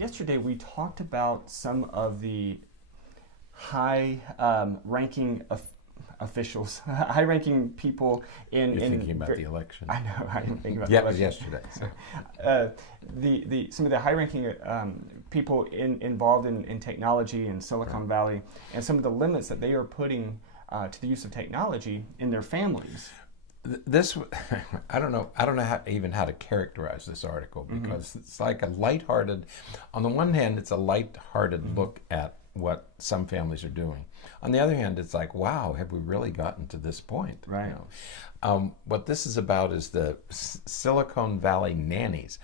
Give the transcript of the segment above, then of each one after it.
yesterday we talked about some of the high ranking officials, high ranking people in... You're thinking about the election. I know, I didn't think about Yeah, the it was election. yesterday. So. Some of the high ranking people involved in technology in Silicon Valley, and some of the limits that they are putting to the use of technology in their families. This, I don't know how to characterize this article, because it's like a lighthearted, on the one hand, it's a lighthearted look at what some families are doing. On the other hand, it's like, wow, have we really gotten to this point? Right. You know? What this is about is the Silicon Valley nannies.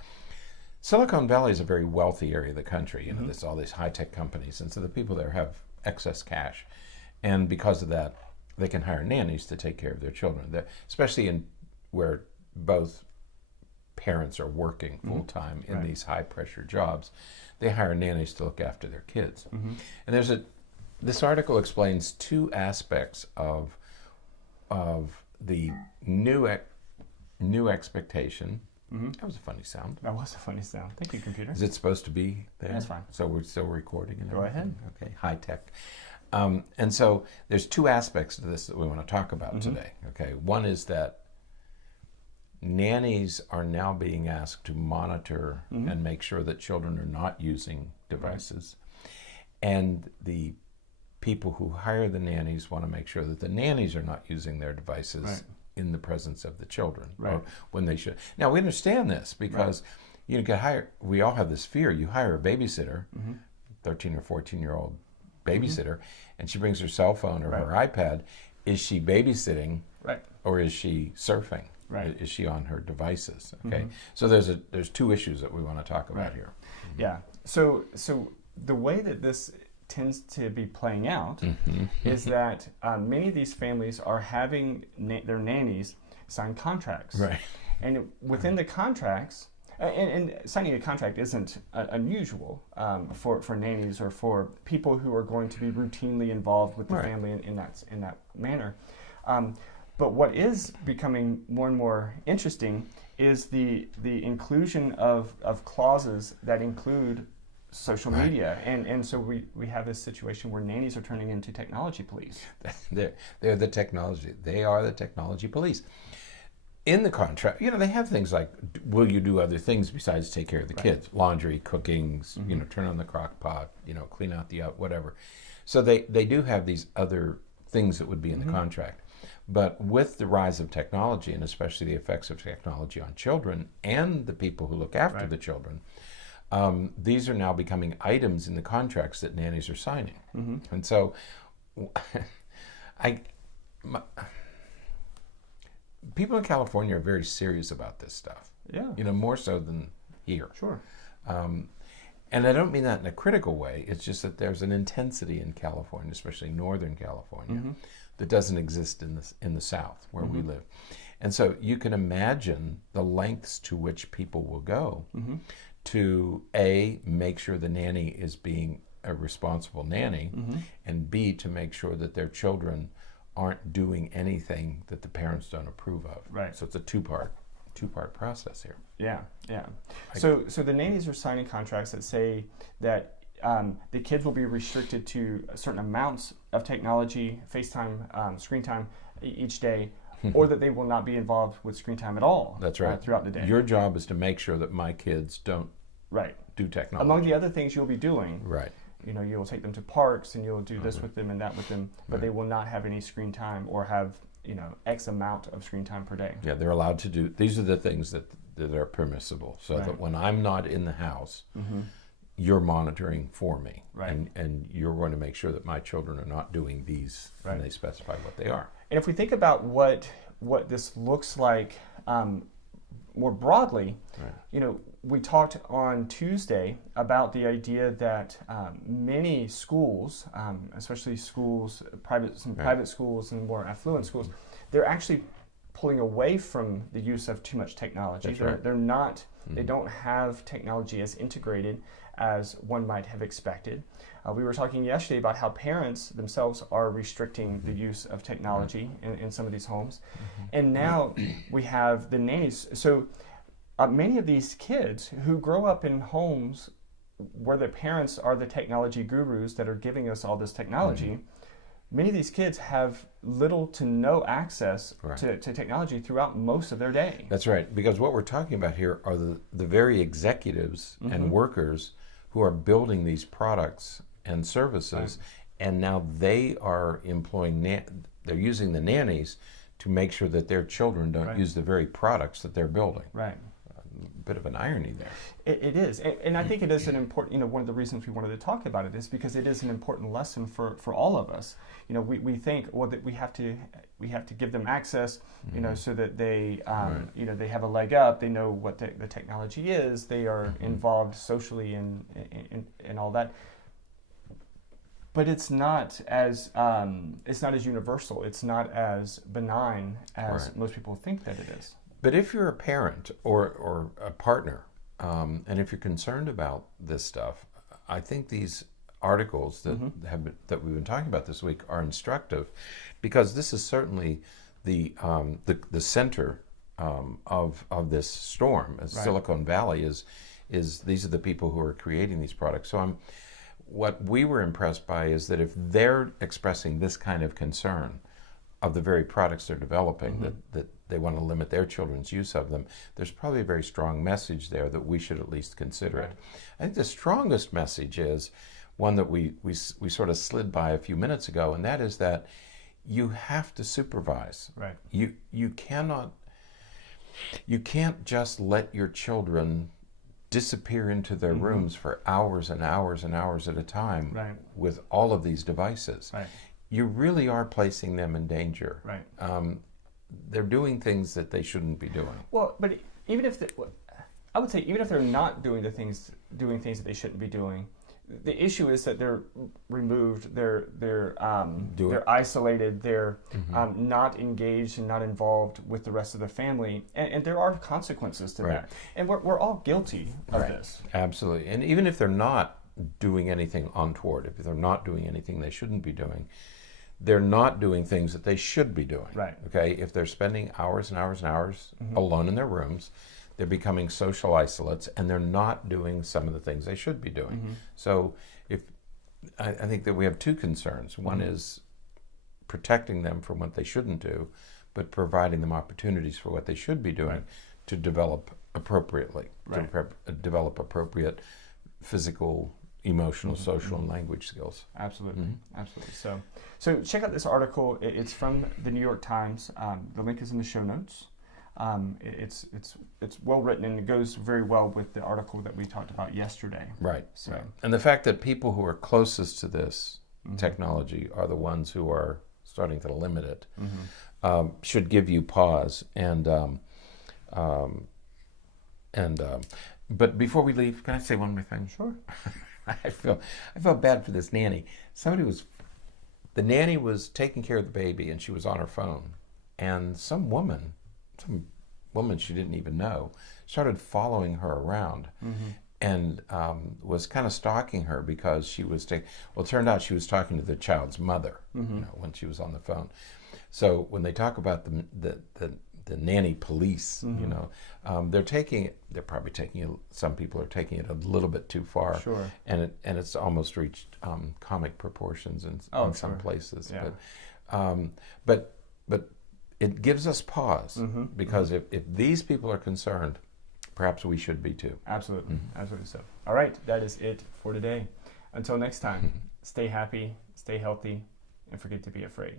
Silicon Valley is a very wealthy area of the country. You know, there's all these high-tech companies, and so the people there have excess cash. And because of that, they can hire nannies to take care of their children, especially in where both parents are working full-time in these high-pressure jobs. They hire nannies to look after their kids. And this article explains two aspects of the new expectation. That was a funny sound. That was a funny sound. Thank you, computer. Is it supposed to be there? That's fine. So we're still recording and Go ahead. Okay, high-tech. And so there's two aspects to this that we want to talk about today. Okay, one is that nannies are now being asked to monitor and make sure that children are not using devices. And the people who hire the nannies want to make sure that the nannies are not using their devices in the presence of the children, or when they should. Now, we understand this because you get hired. We all have this fear. You hire a babysitter, 13 or 14-year-old babysitter, and she brings her cell phone or her iPad. Is she babysitting, or is she surfing? Is she on her devices? Okay, so there's two issues that we want to talk about here. Yeah. So the way that this tends to be playing out is that many of these families are having their nannies sign contracts, and within the contracts. And signing a contract isn't unusual for nannies or for people who are going to be routinely involved with the family in that manner. But what is becoming more and more interesting is the inclusion of clauses that include social media. And so we have this situation where nannies are turning into technology police. They're the technology. They are the technology police. In the contract, you know, they have things like, will you do other things besides take care of the kids? Laundry, cooking, you know, turn on the crock pot, you know, clean out the whatever. So they do have these other things that would be in the contract. But with the rise of technology, and especially the effects of technology on children and the people who look after the children, these are now becoming items in the contracts that nannies are signing. And so people in California are very serious about this stuff. Yeah. You know, more so than here. Sure. And I don't mean that in a critical way. It's just that there's an intensity in California, especially Northern California, that doesn't exist in the South where we live. And so you can imagine the lengths to which people will go to A, make sure the nanny is being a responsible nanny, and B, to make sure that their children aren't doing anything that the parents don't approve of. So it's a two-part process here. Yeah. So the nannies are signing contracts that say that the kids will be restricted to certain amounts of technology, FaceTime, screen time each day, or that they will not be involved with screen time at all. That's right. Throughout the day. Your job is to make sure that my kids don't do technology. Among the other things you'll be doing. You know, you'll take them to parks and you'll do this with them and that with them, but they will not have any screen time or have, you know, X amount of screen time per day. Yeah, they're allowed to do, these are the things that are permissible, so that when I'm not in the house, you're monitoring for me. And you're going to make sure that my children are not doing these, and they specify what they are. And if we think about what this looks like more broadly, you know, we talked on Tuesday about the idea that many schools, especially schools, private schools and more affluent schools, they're actually pulling away from the use of too much technology. They're not. They don't have technology as integrated as one might have expected. We were talking yesterday about how parents themselves are restricting the use of technology in some of these homes. And now we have the nannies. So many of these kids who grow up in homes where the parents are the technology gurus that are giving us all this technology, many of these kids have little to no access to technology throughout most of their day. That's right, because what we're talking about here are the very executives and workers who are building these products and services, and now they are employing, they're using the nannies to make sure that their children don't use the very products that they're building. Right. Bit of an irony there. It is, and I think it is an important, one of the reasons we wanted to talk about it is because it is an important lesson for all of us. We think, well, that we have to give them access, so that they, they have a leg up, they know what the technology is, they are involved socially and all that. But it's not as universal, it's not as benign as most people think that it is. But if you're a parent or a partner, and if you're concerned about this stuff, I think these articles that we've been talking about this week are instructive, because this is certainly the center of this storm. As Silicon Valley is these are the people who are creating these products. So what we were impressed by is that if they're expressing this kind of concern of the very products they're developing, that they want to limit their children's use of them, there's probably a very strong message there that we should at least consider it. I think the strongest message is one that we sort of slid by a few minutes ago, and that is that you have to supervise. Right. You can't just let your children disappear into their rooms for hours and hours and hours at a time with all of these devices. Right. You really are placing them in danger. Right. They're doing things that they shouldn't be doing. Well, but even if I would say even if they're not doing things that they shouldn't be doing, the issue is that they're removed, they're isolated, they're not engaged and not involved with the rest of the family, and there are consequences to that. And we're all guilty of this. Absolutely. And even if they're not doing anything untoward, if they're not doing anything they shouldn't be doing, they're not doing things that they should be doing. Right. Okay? If they're spending hours and hours and hours alone in their rooms, they're becoming social isolates, and they're not doing some of the things they should be doing. So I think that we have two concerns. One is protecting them from what they shouldn't do, but providing them opportunities for what they should be doing to develop appropriately, to develop appropriate physical, emotional, social, and language skills. Absolutely, absolutely. So check out this article. It's from the New York Times. The link is in the show notes. It's well written, and it goes very well with the article that we talked about yesterday. Right. So, right. And the fact that people who are closest to this technology are the ones who are starting to limit it should give you pause. But before we leave, can I say one more thing? Sure. I felt bad for this nanny. The nanny was taking care of the baby, and she was on her phone, and some woman she didn't even know started following her around and was kind of stalking her because she was it turned out she was talking to the child's mother when she was on the phone. So when they talk about the nanny police, they're probably taking it, some people are taking it a little bit too far. Sure. And it's almost reached comic proportions in some places. Yeah. But it gives us pause because if these people are concerned, perhaps we should be too. Absolutely. Absolutely so. All right, that is it for today. Until next time, stay happy, stay healthy, and forget to be afraid.